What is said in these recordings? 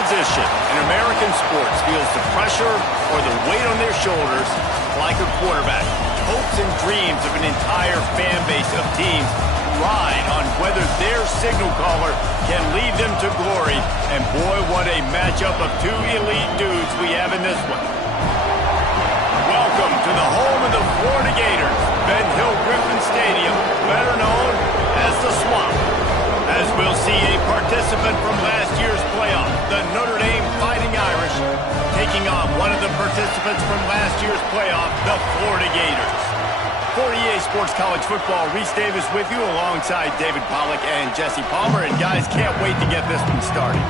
position in American sports feels the pressure or the weight on their shoulders like a quarterback. Hopes and dreams of an entire fan base of teams ride on whether their signal caller can lead them to glory. And boy, what a matchup of two elite dudes we have in this one. Welcome to the home of the Florida Gators, Ben Hill Griffin Stadium, better known as the Swamp. As we'll see a participant from last year's playoff, the Notre Dame Fighting Irish, taking on one of the participants from last year's playoff, the Florida Gators. For EA Sports College Football, Reese Davis with you alongside David Pollack and Jesse Palmer. And guys, can't wait to get this one started.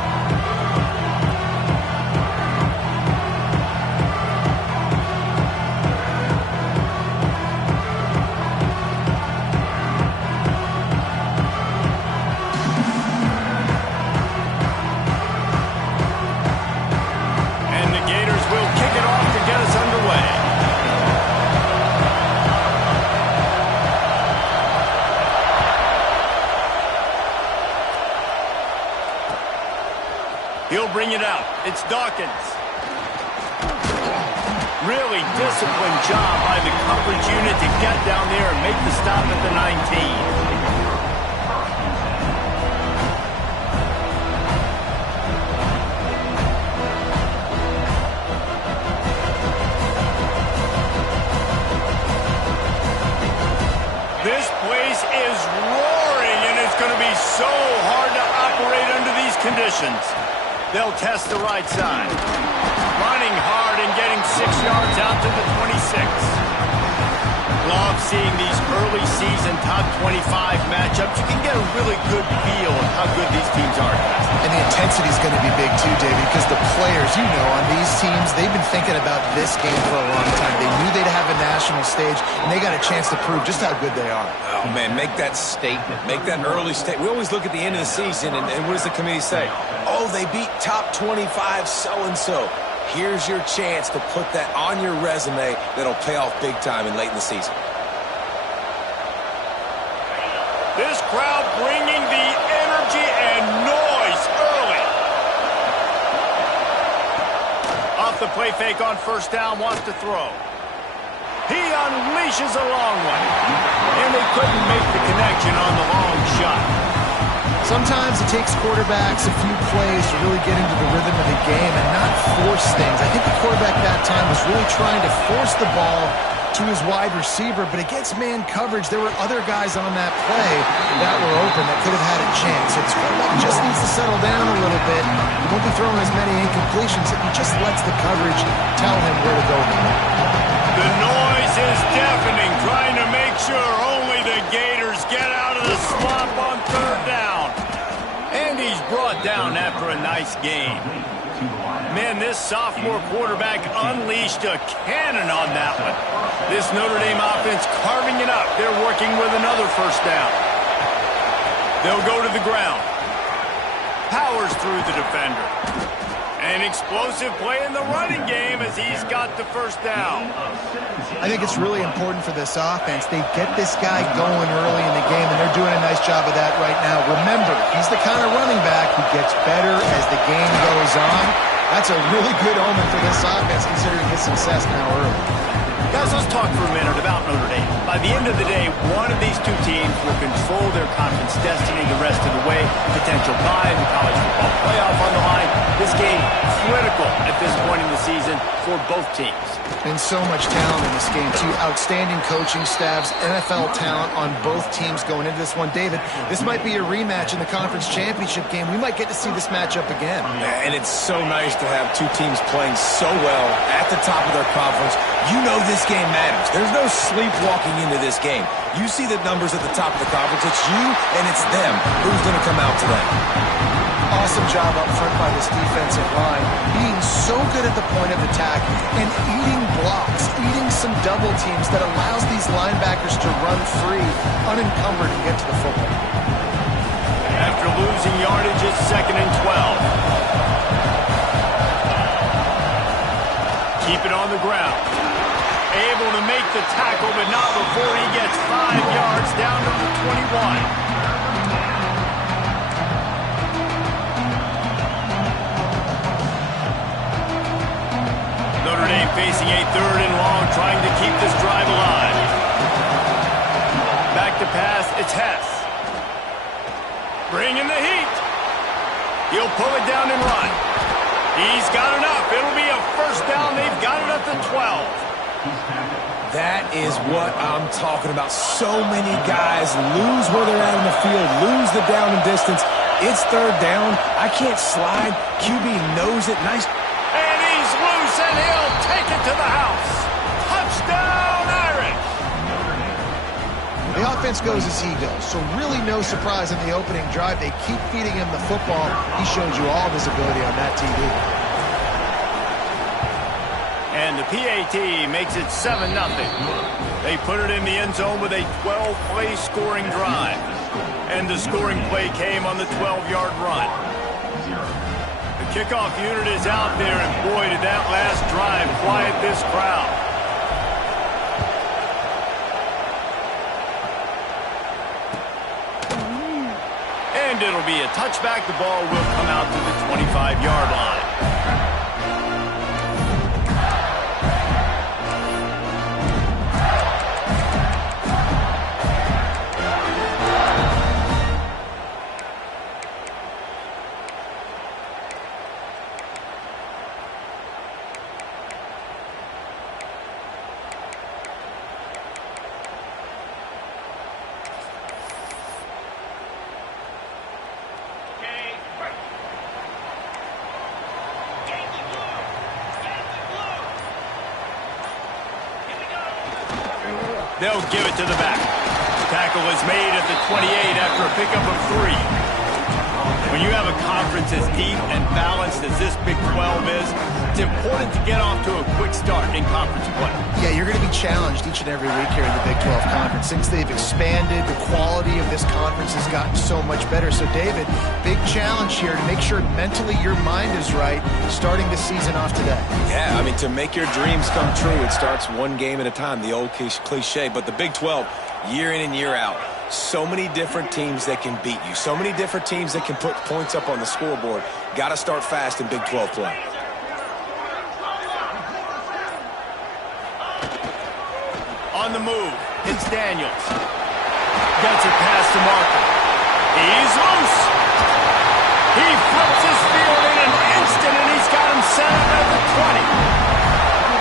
He'll bring it out. It's Dawkins. Really disciplined job by the coverage unit to get down there and make the stop at the 19. This place is roaring, and it's going to be so hard to operate under these conditions. They'll test the right side. Running hard and getting 6 yards out to the 26. Love seeing these early season top 25 matchups. You can get a really good feel of how good these teams are. And the intensity is going to be big too, David, because the players, you know, on these teams, they've been thinking about this game for a long time. They knew they'd have a national stage, and they got a chance to prove just how good they are. Oh, man, make that statement. Make that early statement. We always look at the end of the season, and what does the committee say? Oh, they beat top 25 so-and-so. Here's your chance to put that on your resume that'll pay off big time and late in the season. This crowd bringing the energy and noise early. Off the play fake on first down, wants to throw. He unleashes a long one. And they couldn't make the connection on the long shot. Sometimes it takes quarterbacks a few plays to really get into the rhythm of the game and not force things. I think the quarterback that time was really trying to force the ball to his wide receiver, but against man coverage, there were other guys on that play that were open that could have had a chance. So this quarterback just needs to settle down a little bit. He won't be throwing as many incompletions if he just lets the coverage tell him where to go. The noise is deafening, trying to make sure only the Gators get out of the swamp on third down. And he's brought down after a nice game. Man, this sophomore quarterback unleashed a cannon on that one. This Notre Dame offense carving it up. They're working with another first down. They'll go to the ground. Powers through the defender. An explosive play in the running game as he's got the first down. I think it's really important for this offense. They get this guy going early in the game, and they're doing a nice job of that right now. Remember, he's the kind of running back who gets better as the game goes on. That's a really good omen for this offense, considering his success now early. Guys, let's talk for a minute about Notre Dame. By the end of the day, one of these two teams will control their conference destiny the rest of the way. Potential bye in the college football playoff on the line. This game critical at this point in the season for both teams. And so much talent in this game, too. Outstanding coaching staffs, NFL talent on both teams going into this one. David, this might be a rematch in the conference championship game. We might get to see this matchup again. And it's so nice to have two teams playing so well at the top of their conference. You know this game matters. There's no sleepwalking into this game. You see the numbers at the top of the conference. It's you and it's them. Who's going to come out today? Awesome job up front by this defensive line, being so good at the point of attack and eating blocks, eating some double teams that allows these linebackers to run free, unencumbered, and get to the football. After losing yardage, it's 2nd and 12. Keep it on the ground. Able to make the tackle, but not before he gets 5 yards down to the 21. Notre Dame facing a 3rd and long, trying to keep this drive alive. Back to pass, it's Hess. Bringing the heat. He'll pull it down and run. He's got enough. It'll be a 1st down. They've got it at the 12. That is what I'm talking about. So many guys lose where they're at in the field, lose the down and distance. It's 3rd down. I can't slide. QB knows it. Nice. And he's loose, and he'll take it to the house. Touchdown, Irish. The offense goes as he goes, so really no surprise in the opening drive. They keep feeding him the football. He showed you all of his ability on that TV. And the PAT makes it 7-0. They put it in the end zone with a 12-play scoring drive. And the scoring play came on the 12-yard run. The kickoff unit is out there, and boy, did that last drive quiet this crowd. And it'll be a touchback. The ball will come out to the 25-yard line. They'll give it to the back. Tackle is made at the 28 after a pickup of 3. When you have a conference as deep and balanced as this Big 12 is, it's important to get off to a quick start in conference play. Yeah, you're going to be challenged each and every week here in the Big 12 Conference. Since they've expanded, the quality of this conference has gotten so much better. So, David, big challenge here to make sure mentally your mind is right starting the season off today. Yeah, I mean, to make your dreams come true, it starts one game at a time, the old cliche. But the Big 12, year in and year out, so many different teams that can beat you, so many different teams that can put points up on the scoreboard. Got to start fast in Big 12 play. On the move, it's Daniels. Gets it past to Markham. He's loose. He flips his field in an instant, and he's got him set up at the 20.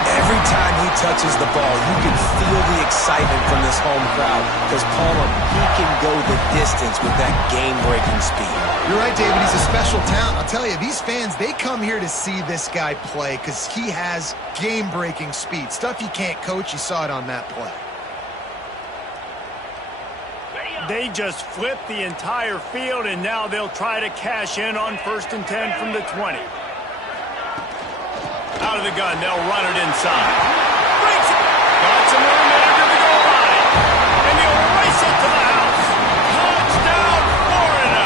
Every time he touches the ball, you can feel the excitement from this home crowd because, Palmer, he can go the distance with that game-breaking speed. You're right, David. He's a special talent. I'll tell you, these fans, they come here to see this guy play because he has game-breaking speed. Stuff you can't coach. You saw it on that play. They just flipped the entire field, and now they'll try to cash in on 1st and 10 from the 20. Out of the gun, they'll run it inside. Breaks it. Got some room under the goal line. And they'll race it to the house. Touchdown, Florida.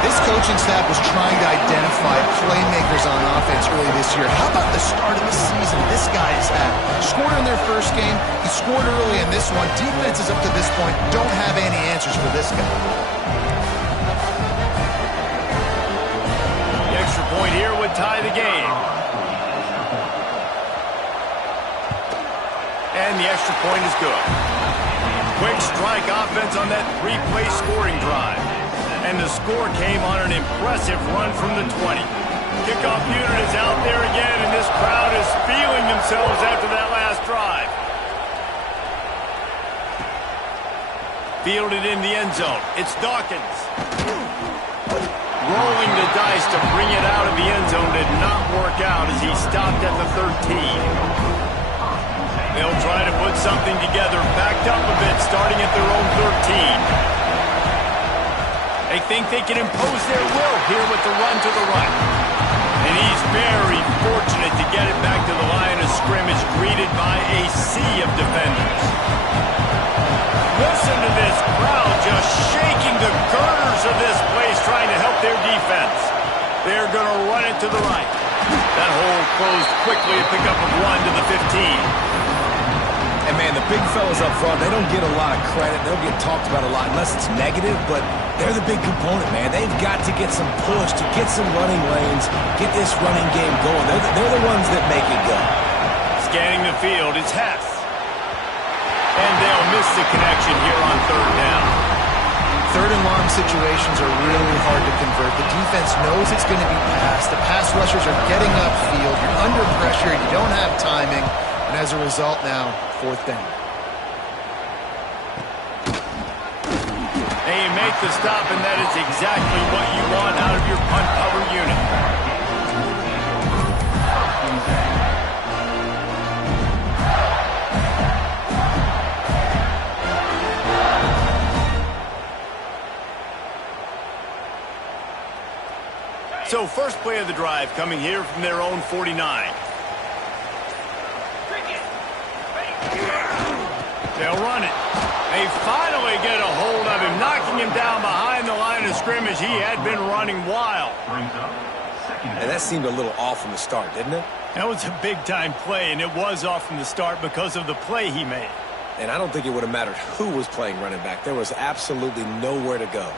This coaching staff was trying to identify playmakers on offense early this year. How about the start of the season this guy has had? Scored in their first game. He scored early in this one. Defenses up to this point don't have any answers for this guy. Extra point here would tie the game. And the extra point is good. Quick strike offense on that 3-play scoring drive. And the score came on an impressive run from the 20. Kickoff unit is out there again, and this crowd is feeling themselves after that last drive. Fielded in the end zone. It's Dawkins. Rolling the dice to bring it out of the end zone did not work out as he stopped at the 13. They'll try to put something together, backed up a bit, starting at their own 13. They think they can impose their will here with the run to the right. And he's very fortunate to get it back to the line of scrimmage, greeted by a sea of defenders. Listen to this crowd just shaking the girders of this place, trying to help their defense. They're going to run it to the right. That hole closed quickly, a pickup of 1 to the 15. And, man, the big fellas up front, they don't get a lot of credit. They'll get talked about a lot unless it's negative, but they're the big component, man. They've got to get some push to get some running lanes, get this running game going. They're the ones that make it go. Scanning the field, it's Hess. And they'll miss the connection here on third down. Third and long situations are really hard to convert. The defense knows it's going to be passed. The pass rushers are getting upfield. You're under pressure. You don't have timing. And as a result now, fourth down. And you make the stop, and that is exactly what you want out of your punt cover unit. So first play of the drive coming here from their own 49. They'll run it. They finally get a hold of him, knocking him down behind the line of scrimmage. He had been running wild. And that seemed a little off from the start, didn't it? That was a big-time play, and it was off from the start because of the play he made. And I don't think it would have mattered who was playing running back. There was absolutely nowhere to go.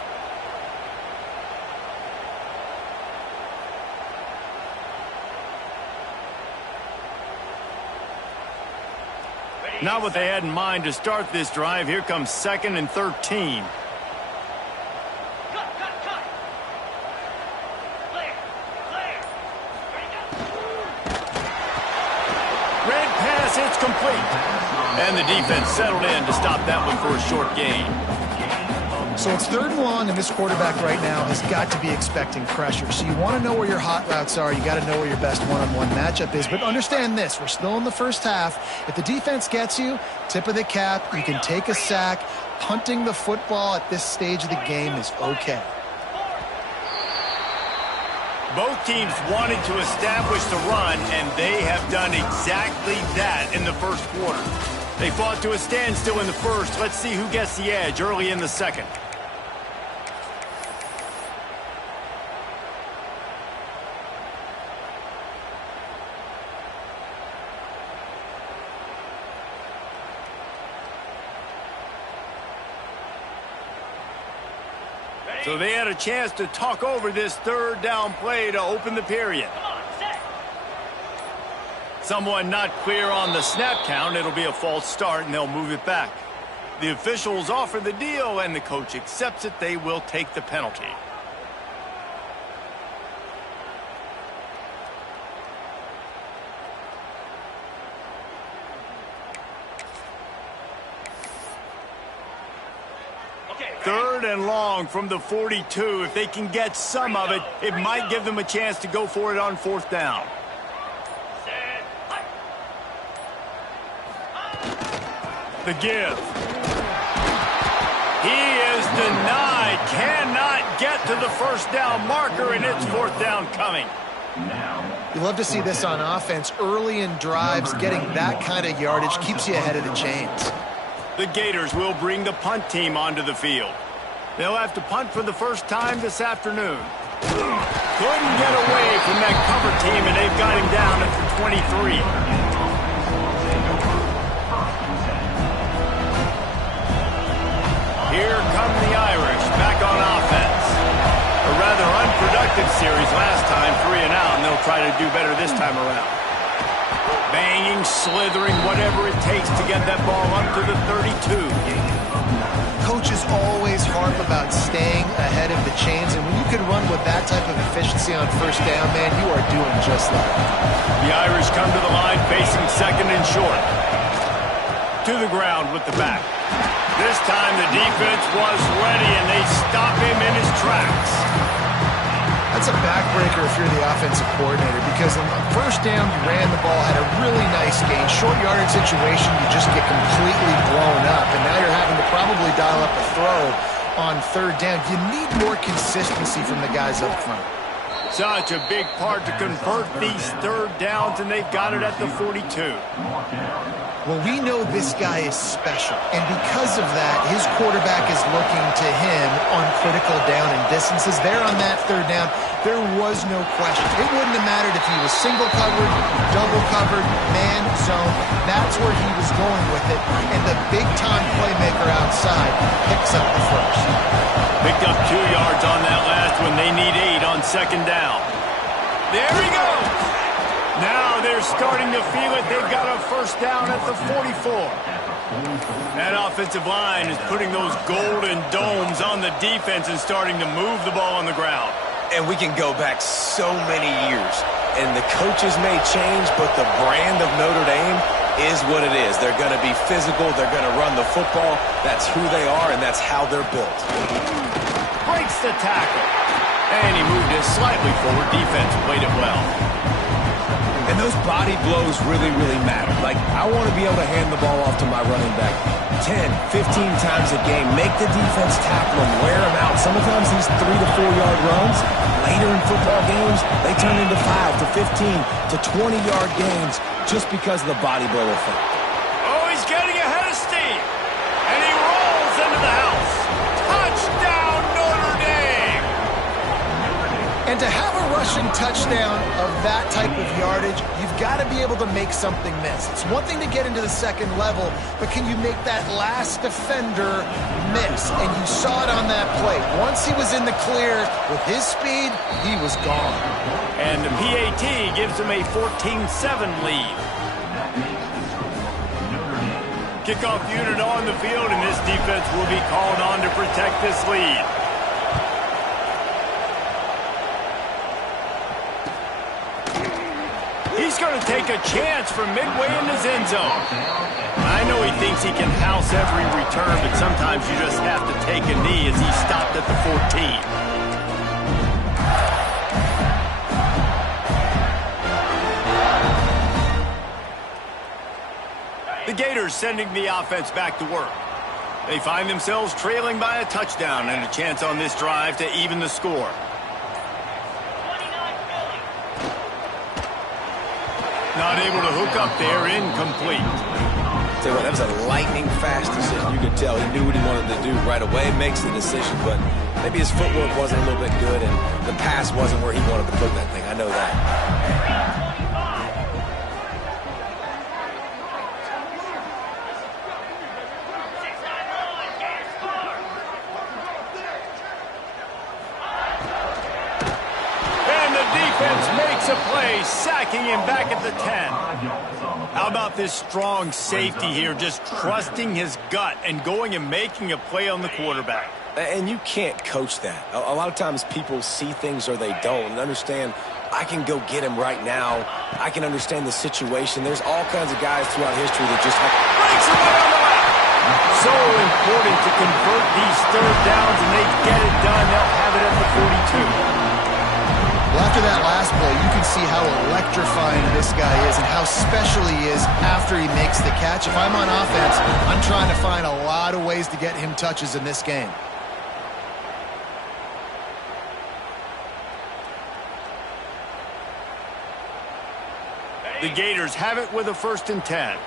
Not what they had in mind to start this drive. Here comes 2nd and 13. Red pass, it's complete. And the defense settled in to stop that one for a short gain. So it's third and long, and this quarterback right now has got to be expecting pressure. So you want to know where your hot routes are. You got to know where your best one-on-one matchup is. But understand this, we're still in the first half. If the defense gets you, tip of the cap, you can take a sack. Punting the football at this stage of the game is okay. Both teams wanted to establish the run, and they have done exactly that in the first quarter. They fought to a standstill in the first. Let's see who gets the edge early in the second. So they had a chance to talk over this third down play to open the period. Someone not clear on the snap count. It'll be a false start, and they'll move it back. The officials offer the deal, and the coach accepts it. They will take the penalty. Third and long from the 42. If they can get some of it, it might give them a chance to go for it on fourth down. The give. He is denied. Cannot get to the first down marker, and it's fourth down coming. You love to see this on offense. Early in drives, getting that kind of yardage keeps you ahead of the chains. The Gators will bring the punt team onto the field. They'll have to punt for the first time this afternoon. Couldn't get away from that cover team, and they've got him down at the 23. Here come the Irish back on offense. A rather unproductive series last time, 3 and out, and they'll try to do better this time around. Banging, slithering, whatever it takes to get that ball up to the 32. Coaches always harp about staying ahead of the chains, and when you can run with that type of efficiency on first down, man, you are doing just that. The Irish come to the line facing 2nd and short. To the ground with the back. This time the defense was ready, and they stop him in his tracks. That's a backbreaker if you're the offensive coordinator, because on the first down, you ran the ball, had a really nice gain. Short yardage situation, you just get completely blown up, and now you're having to probably dial up a throw on third down. You need more consistency from the guys up front. Such a big part to convert these third downs, and they've got it at the 42. Well, we know this guy is special, and because of that, his quarterback is looking to him on critical down and distances. There on that third down, there was no question. It wouldn't have mattered if he was single covered, double covered, man zone. That's where he was going with it, and the big-time playmaker outside picks up the first. Picked up 2 yards on that last one. They need 8 on second down. There he goes. Now they're starting to feel it. They've got a first down at the 44. That offensive line is putting those golden domes on the defense and starting to move the ball on the ground. And we can go back so many years. And the coaches may change, but the brand of Notre Dame is what it is. They're going to be physical. They're going to run the football. That's who they are, and that's how they're built. Breaks the tackle. And he moved it slightly forward. Defense played it well. And those body blows really, really matter. Like, I want to be able to hand the ball off to my running back 10, 15 times a game. Make the defense tackle him, wear him out. Sometimes these 3 to 4 yard runs, later in football games, they turn into 5 to 15 to 20 yard gains just because of the body blow effect. Oh, he's getting ahead of steam. And he rolls into the house. Touchdown, Notre Dame! And to have a rushing touchdown of that type of yardage, you've got to be able to make something miss. It's one thing to get into the second level, but can you make that last defender miss? And you saw it on that play. Once he was in the clear with his speed, he was gone. And the PAT gives him a 14-7 lead. Kickoff unit on the field, and this defense will be called on to protect this lead. He's going to take a chance from midway in his end zone. I know he thinks he can house every return, but sometimes you just have to take a knee as he stopped at the 14. The Gators sending the offense back to work. They find themselves trailing by a touchdown and a chance on this drive to even the score. Not able to hook up there, incomplete. Tell you what, that was a lightning-fast decision. You could tell he knew what he wanted to do right away, makes the decision, but maybe his footwork wasn't a little bit good, and the pass wasn't where he wanted to put that thing. I know that. Makes a play, sacking him back at the 10. How about this strong safety here, just trusting his gut and going and making a play on the quarterback? And you can't coach that. A lot of times people see things or they don't and understand, I can go get him right now. I can understand the situation. There's all kinds of guys throughout history that just breaks him right on the left. So important to convert these third downs, and they get it done. They'll have it at the 42. Well, after that last play, you can see how electrifying this guy is and how special he is after he makes the catch. If I'm on offense, I'm trying to find a lot of ways to get him touches in this game. The Gators have it with a 1st and 10.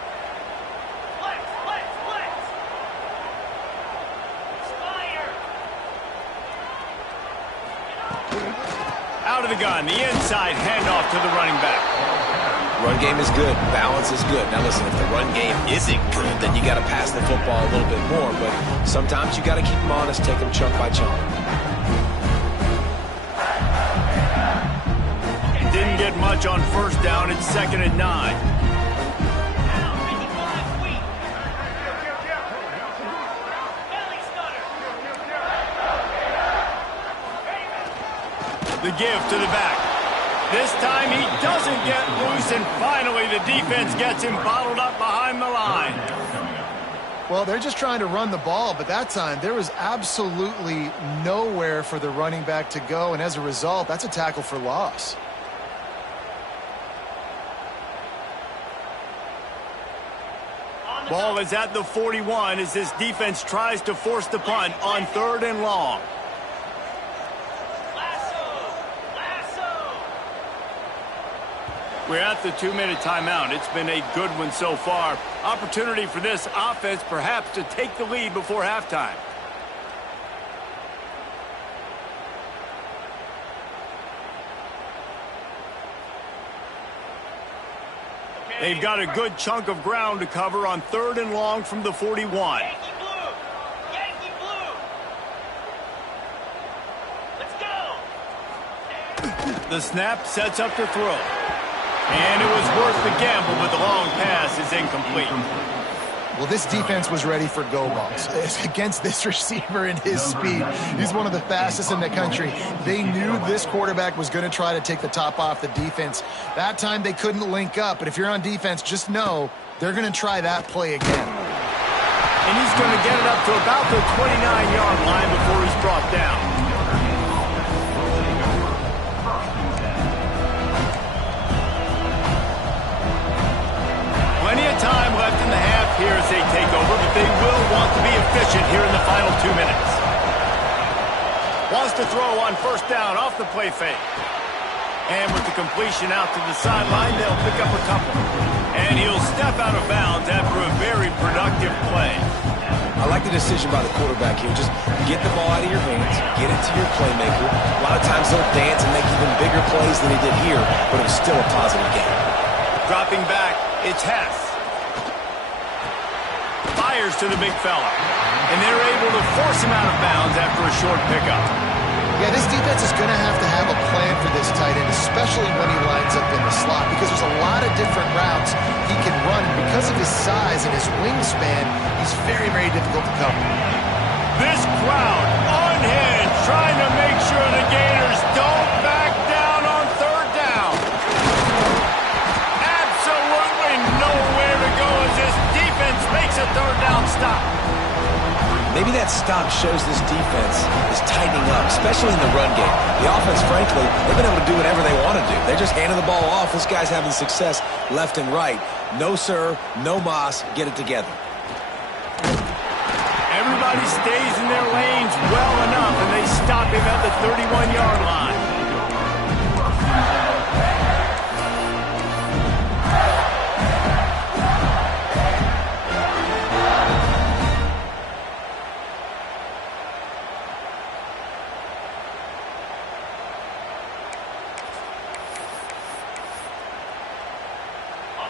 Out of the gun, the inside handoff to the running back. Run game is good. Balance is good. Now listen, if the run game isn't good, then you got to pass the football a little bit more. But sometimes you got to keep them honest, take them chunk by chunk. Didn't get much on first down. It's 2nd and 9. The give to the back. This time he doesn't get loose, and finally the defense gets him bottled up behind the line. Well, they're just trying to run the ball, but that time there was absolutely nowhere for the running back to go, and as a result, that's a tackle for loss. Ball is at the 41 as this defense tries to force the punt on 3rd and long. We're at the 2-minute timeout. It's been a good one so far. Opportunity for this offense perhaps to take the lead before halftime. They've got a good chunk of ground to cover on 3rd and long from the 41. Yankee blue! Yankee blue! Let's go! The snap sets up to throw. And it was worth the gamble, but the long pass is incomplete. Well, this defense was ready for go balls. Against this receiver and his speed, he's one of the fastest in the country. They knew this quarterback was going to try to take the top off the defense. That time they couldn't link up, but if you're on defense, just know they're going to try that play again. And he's going to get it up to about the 29-yard line before he's brought down. Plenty of time left in the half here as they take over, but they will want to be efficient here in the final 2 minutes. Wants to throw on 1st down off the play fake. And with the completion out to the sideline, they'll pick up a couple. And he'll step out of bounds after a very productive play. I like the decision by the quarterback here. Just get the ball out of your hands, get it to your playmaker. A lot of times he'll dance and make even bigger plays than he did here, but it was still a positive game. Dropping back, it's Hess. Fires to the big fella. And they're able to force him out of bounds after a short pickup. Yeah, this defense is going to have a plan for this tight end, especially when he lines up in the slot, because there's a lot of different routes he can run. And because of his size and his wingspan, he's very, very difficult to cover. This crowd unhinged, trying to make sure the Gators don't back down on 3rd down. Absolutely nowhere to go as this defense makes a 3rd down stop. Maybe that stop shows this defense is tightening up, especially in the run game. The offense, frankly, they've been able to do whatever they want to do. They're just handing the ball off. This guy's having success left and right. No, sir, no mas. Get it together. Everybody stays in their lanes well enough, and they stop him at the 31-yard line.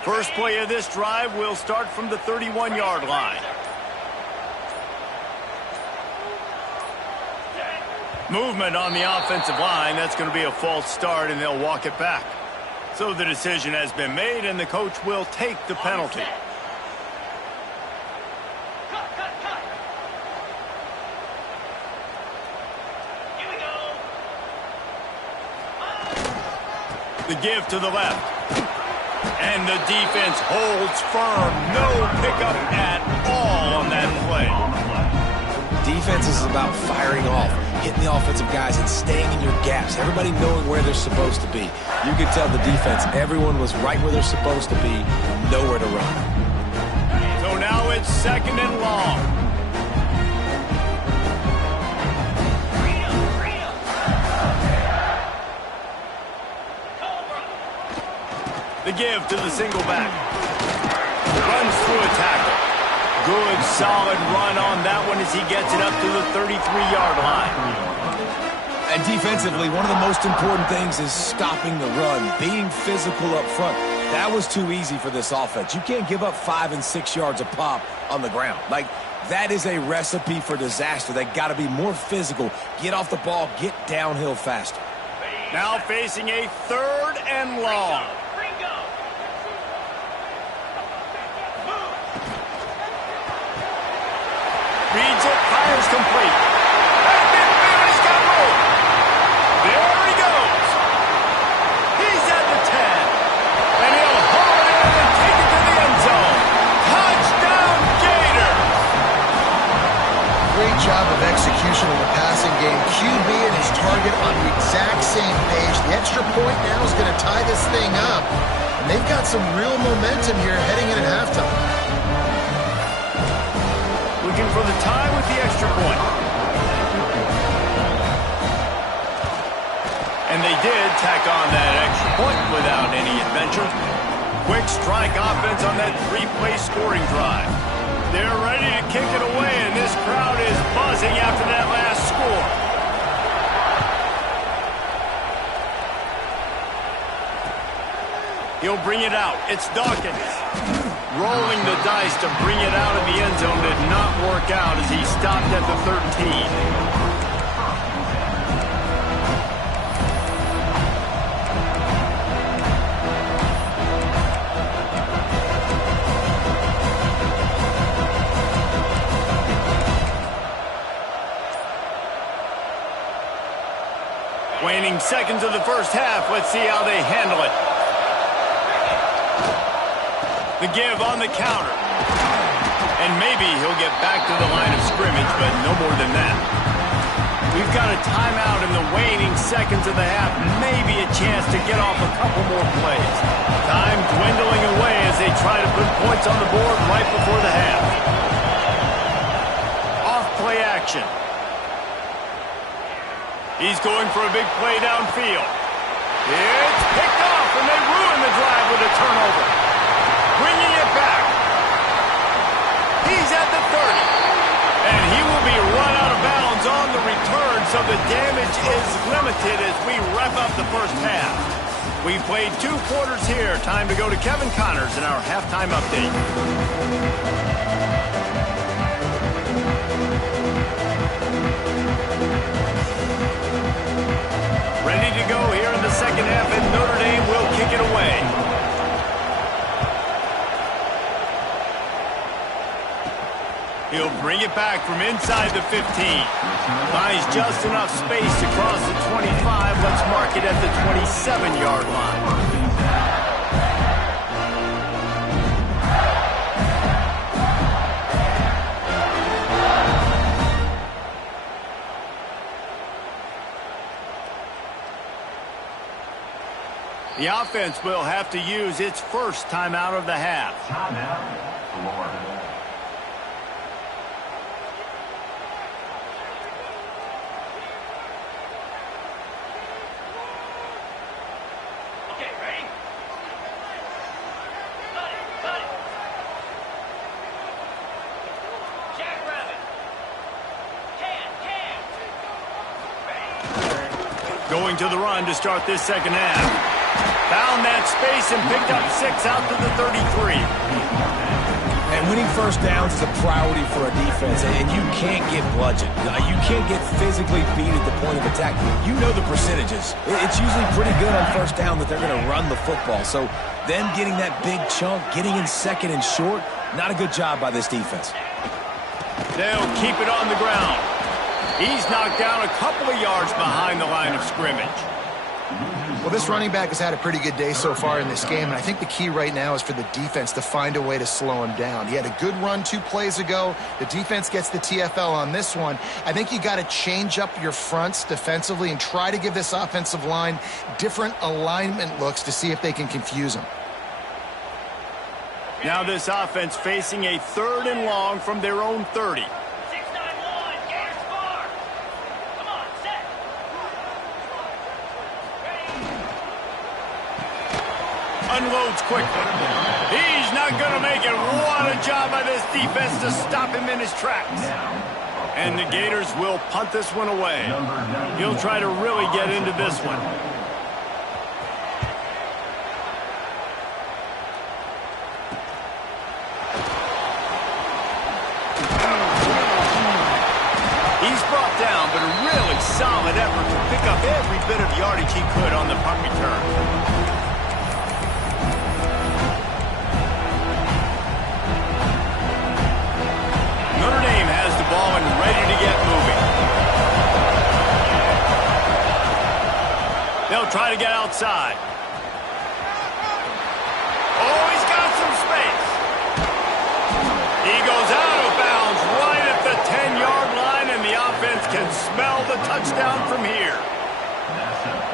First play of this drive will start from the 31-yard line. Movement on the offensive line. That's going to be a false start, and they'll walk it back. So the decision has been made, and the coach will take the penalty. Here we go. The give to the left. And the defense holds firm. No pickup at all on that play. Defense is about firing off, hitting the offensive guys and staying in your gaps. Everybody knowing where they're supposed to be. You can tell the defense, everyone was right where they're supposed to be, nowhere to run. So now it's 2nd and long. The give to the single back. Runs through a tackle. Good, solid run on that one as he gets it up to the 33-yard line. And defensively, one of the most important things is stopping the run, being physical up front. That was too easy for this offense. You can't give up 5 and 6 yards a pop on the ground. Like, that is a recipe for disaster. They got to be more physical, get off the ball, get downhill faster. Now facing a 3rd and long. Reads it, fires complete. He's got room. There he goes. He's at the 10. And he'll haul it in and take it to the end zone. Touchdown, Gators. Great job of execution in the passing game. QB and his target on the exact same page. The extra point now is going to tie this thing up. And they've got some real momentum here heading in at halftime. Looking for the tie with the extra point. And they they did tack on that extra point without any adventure. Quick strike offense on that three-play scoring drive. They're ready to kick it away, and this crowd is buzzing after that last score. He'll bring it out. It's Dawkins. Rolling the dice to bring it out of the end zone did not work out as he stopped at the 13. Waning seconds of the first half. Let's see how they handle it. The give on the counter. And maybe he'll get back to the line of scrimmage, but no more than that. We've got a timeout in the waning seconds of the half. Maybe a chance to get off a couple more plays. Time dwindling away as they try to put points on the board right before the half. Off play action. He's going for a big play downfield. It's picked off, and they ruin the drive with a turnover. Bringing it back. He's at the 30. And he will be run out of bounds on the return, so the damage is limited as we wrap up the first half. We played 2 quarters here. Time to go to Kevin Connors in our halftime update. Ready to go here in the second half, and Notre Dame will kick it away. He'll bring it back from inside the 15. Buys just enough space to cross the 25. Let's mark it at the 27-yard line. The offense will have to use its first timeout of the half. Timeout, Florida. Okay, ready? Cut it. Jackrabbit. Can. Going to the run to start this second half. Found that space and picked up 6 out to the 33. And winning first downs is a priority for a defense, and you can't get bludgeoned. You can't get physically beat at the point of attack. You know the percentages. It's usually pretty good on first down that they're going to run the football. So them getting that big chunk, getting in second and short, not a good job by this defense. They'll keep it on the ground. He's knocked down a couple of yards behind the line of scrimmage. Well, this running back has had a pretty good day so far in this game, and I think the key right now is for the defense to find a way to slow him down. He had a good run 2 plays ago. The defense gets the TFL on this one. I think you got to change up your fronts defensively and try to give this offensive line different alignment looks to see if they can confuse him. Now this offense facing a 3rd and long from their own 30. 6-9-1, Gators far. Come on, set. Unloads quickly. He's not going to make it. What a job by this defense to stop him in his tracks. And the Gators will punt this one away. He'll try to really get into this one. He's brought down, but a really solid effort to pick up every bit of yardage he could on the punt return. Notre Dame has the ball and ready to get moving. They'll try to get outside. Oh, he's got some space. He goes out of bounds right at the 10-yard line, and the offense can smell the touchdown from here.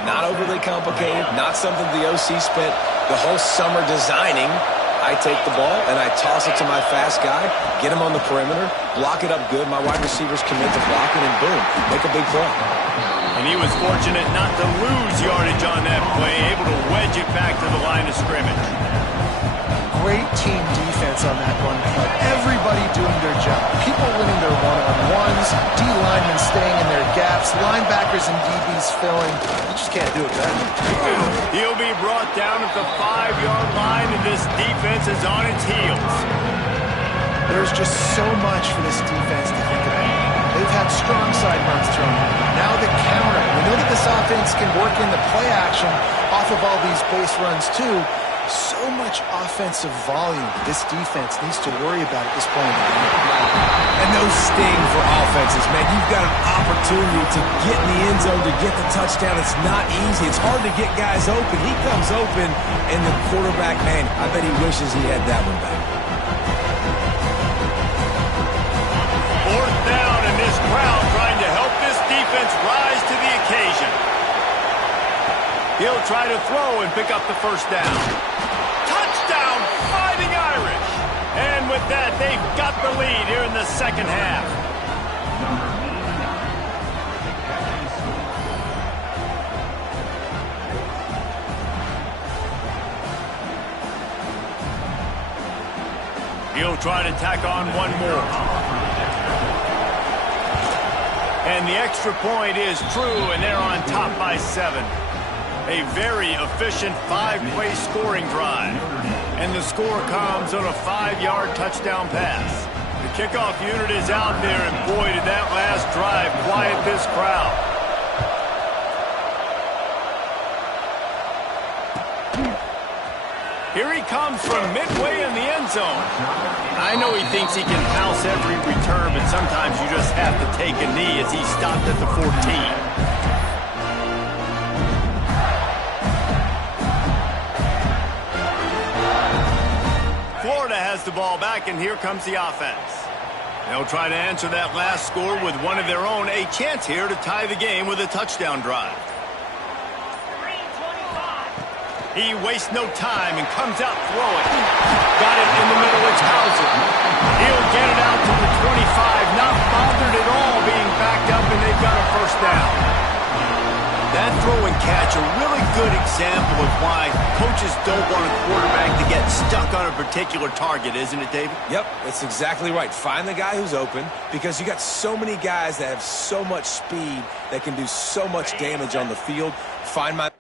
Not overly complicated, not something the OC spent the whole summer designing. I take the ball and I toss it to my fast guy, get him on the perimeter, block it up good. My wide receivers commit to blocking, and boom, make a big play. And he was fortunate not to lose yardage on that play, able to wedge it back to the line of scrimmage. Great team defense on that run play. Everybody doing their job. People winning their one-on-ones, D-linemen staying in their gaps, linebackers and DBs filling. You just can't do it better. He'll be brought down at the 5-yard line, and this defense is on its heels. There's just so much for this defense to think about. They've had strong side runs thrown at them. Now the counter. We know that this offense can work in the play action off of all these base runs too. So much offensive volume this defense needs to worry about at this point in the game. And those sting for offenses, man. You've got an opportunity to get in the end zone, to get the touchdown. It's not easy. It's hard to get guys open. He comes open, and the quarterback, man, I bet he wishes he had that one back. Fourth down, and this crowd trying to help this defense rise to the occasion. He'll try to throw and pick up the first down. Touchdown, Fighting Irish. And with that, they've got the lead here in the second half. He'll try to tack on one more. And the extra point is true, and they're on top by 7. A very efficient 5-play scoring drive. And the score comes on a 5-yard touchdown pass. The kickoff unit is out there, and boy, did that last drive quiet this crowd. Here he comes from midway in the end zone. I know he thinks he can pounce every return, but sometimes you just have to take a knee as he stopped at the 14. Florida has the ball back, and here comes the offense. They'll try to answer that last score with one of their own. A chance here to tie the game with a touchdown drive. He wastes no time and comes out throwing. Got it in the middle. It's Hauser. He'll get it out to the 25. Not bothered at all being backed up, and they've got a first down. That throw and catch, a really good example of why coaches don't want a quarterback to get stuck on a particular target, isn't it, David? Yep, that's exactly right. Find the guy who's open, because you got so many guys that have so much speed that can do so much damage on the field. Find my...